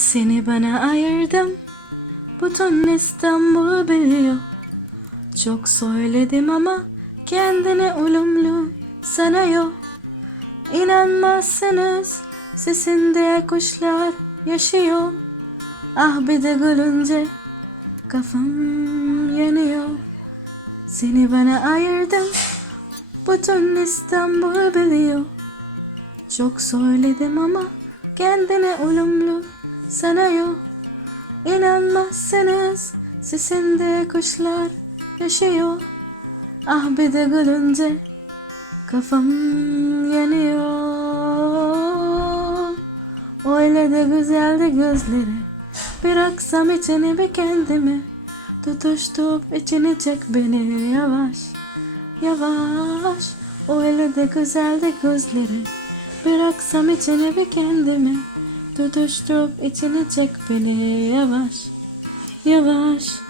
Seni bana ayırdım. Bütün İstanbul biliyor. Çok söyledim ama Kendine olumlu sanıyor İnanmazsınız Sesinde kuşlar yaşıyor. Ah bir de gülünce Kafam yanıyor. Seni bana ayırdım. Bütün İstanbul biliyor. Çok söyledim ama Kendine olumlu sanıyor İnanmazsınız. Sesinde kuşlar yaşıyor. Ah bir de gülünce Kafam yanıyor. Öyle de güzeldi gözleri. Bıraksam içini bir kendimi Tutuşturup içini çek beni. Yavaş Yavaş. Öyle de güzeldi gözleri. Bıraksam içini bir kendimi Tutuşturup içini çek beni yavaş Yavaş